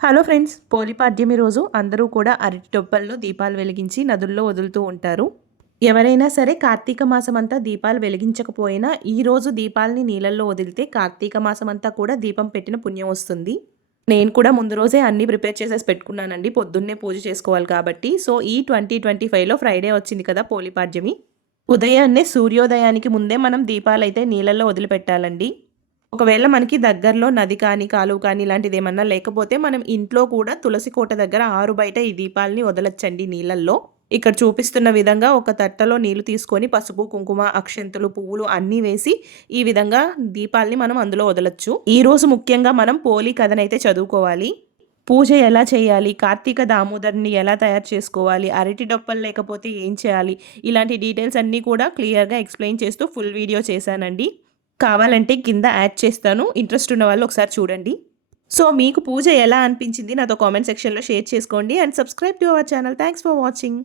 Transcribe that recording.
Hello friends, Polipadyami రోజు అందరూ కూడా అరటి టొప్పల్లో దీపాలు వెలిగించి నదుల్లో వదులుతూ ఉంటారు. ఎవరైనా సరే కార్తీక మాసమంతా దీపాలు వెలిగించకపోయినా ఈ రోజు దీపాలని నీళ్ళల్లో వదిలితే కార్తీక మాసమంతా కూడా దీపం పెట్టిన పుణ్యం వస్తుంది. నేను కూడా ముందు రోజే అన్నీ ప్రిపేర్ చేసేసి పెట్టుకున్నానండి. పొద్దున్నే పూజ చేసుకోవాలి కాబట్టి. సో ఈ 2025లో ఫ్రైడే వచ్చింది కదా పోలిపాడ్యమి. ఉదయాన్నే సూర్యోదయానికి ముందే మనం దీపాలైతే నీళ్ళల్లో వదిలిపెట్టాలండి. ఒకవేళ మనకి దగ్గరలో నది కానీ, కాలువ కానీ ఇలాంటిదేమన్నా లేకపోతే మనం ఇంట్లో కూడా తులసి కోట దగ్గర ఆరు బయట ఈ దీపాలని వదలొచ్చండి నీళ్ళల్లో. ఇక్కడ చూపిస్తున్న విధంగా ఒక తట్టలో నీళ్లు తీసుకొని పసుపు, కుంకుమ, అక్షంతులు, పువ్వులు అన్నీ వేసి ఈ విధంగా దీపాలని మనం అందులో వదలొచ్చు. ఈరోజు ముఖ్యంగా మనం పోలి కథనైతే చదువుకోవాలి. పూజ ఎలా చేయాలి, కార్తీక దామోదర్ని ఎలా తయారు చేసుకోవాలి, అరటి డొప్పలు లేకపోతే ఏం చేయాలి, ఇలాంటి డీటెయిల్స్ అన్నీ కూడా క్లియర్గా ఎక్స్ప్లెయిన్ చేస్తూ ఫుల్ వీడియో చేశానండి. కావాలంటే కింద యాడ్ చేస్తాను. ఇంట్రెస్ట్ ఉన్న వాళ్ళు ఒకసారి చూడండి. సో మీకు పూజ ఎలా అనిపించింది నాతో కామెంట్ సెక్షన్లో షేర్ చేసుకోండి and subscribe to our channel. Thanks for watching.